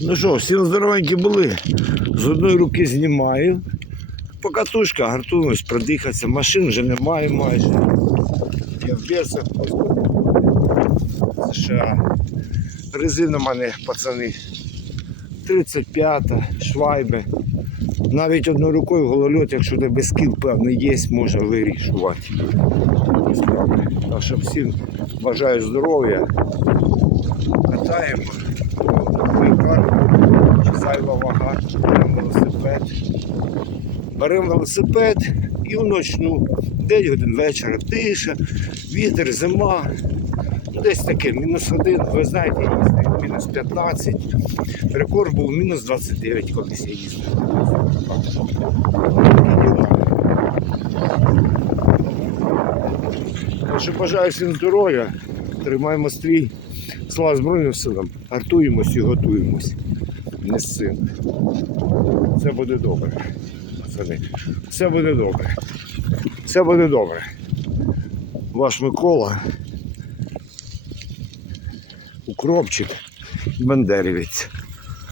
Ну що, всі здоровенькі були. З одної руки знімаю. Покатушка, гартуємось, продихатися. Машин вже немає майже. Я в берцях США. Резина в мене, пацани. 35-та, швайби. Навіть одною рукою голольот, якщо де без кіл певний є, можна вирішувати. Так що всім бажаю здоров'я. Катаємо. Зайва вага, беремо велосипед. Беремо велосипед і вночну, 9 годин вечора, тиша, вітер, зима. Ну, Десь таке, мінус один, ви знаєте, мінус 15. Рекорд був мінус 29, колись я їздив. Бажаю всім здоров'я, тримаємо стрій. Слава Збройним силам, гартуємось і готуємось. Не цим. Все буде добре. Пацани. Все буде добре. Все буде добре. Ваш Микола. Укропчик, Бандерівець.